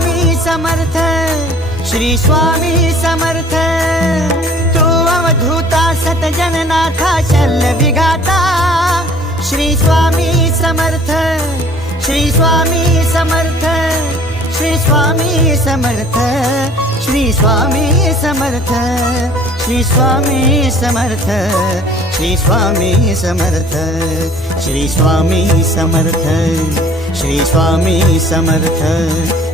स्वामी समर्थ श्री स्वामी समर्थ. तू अवधूता सतजननाथा शल्य विघाता. श्री स्वामी समर्थ श्री स्वामी समर्थ श्री स्वामी समर्थ श्री स्वामी समर्थ श्री स्वामी समर्थ श्री स्वामी समर्थ श्री स्वामी समर्थ श्री स्वामी समर्थ.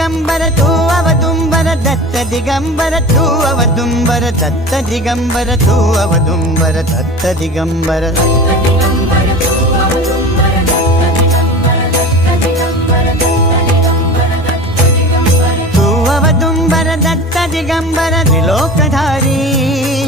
ದಿಗಂಬರ ತೂ ಅವದುಂಬರ ದತ್ತ ದಿಗಂಬರ ತೂ ಅವದುಂಬರ ದತ್ತ ದಿಗಂಬರ ತೂ ಅವದುಂಬರ ದತ್ತ ದಿಗಂಬರ ತೂ ಅವದುಂಬರ ದತ್ತ ದಿಗಂಬರ ತ್ರಿಲೋಕಧಾರಿ